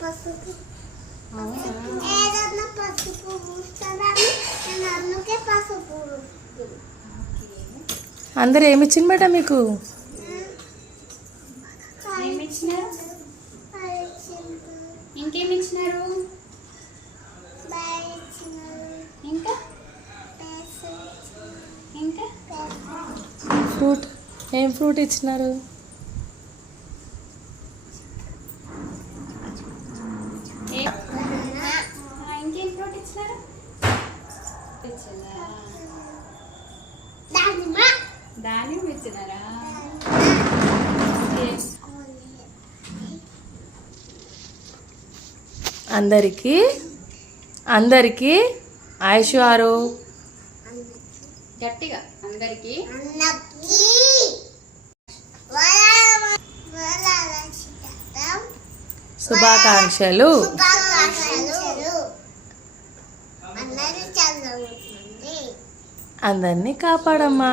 పసుపు అవునా ఏదన్నా పసుపు పూస్తారని నేను అందుకే పసుపు అందరు ఏమి ఇచ్చింది బేట మీకు? ఏమి ఇచ్చినారు? ఇంకేమి ఇచ్చినారు? ఇంకా ఇంకా ఫ్రూట్ ఏం ఫ్రూట్ ఇచ్చినారు? ఇంకేం ఫ్రూట్ ఇచ్చినారు? దానిమ్మ ఇచ్చినారా? అందరికీ ఆయుషారు గట్టిగా అందరికి శుభాకాంక్షలు. అందరినీ కాపాడమ్మా.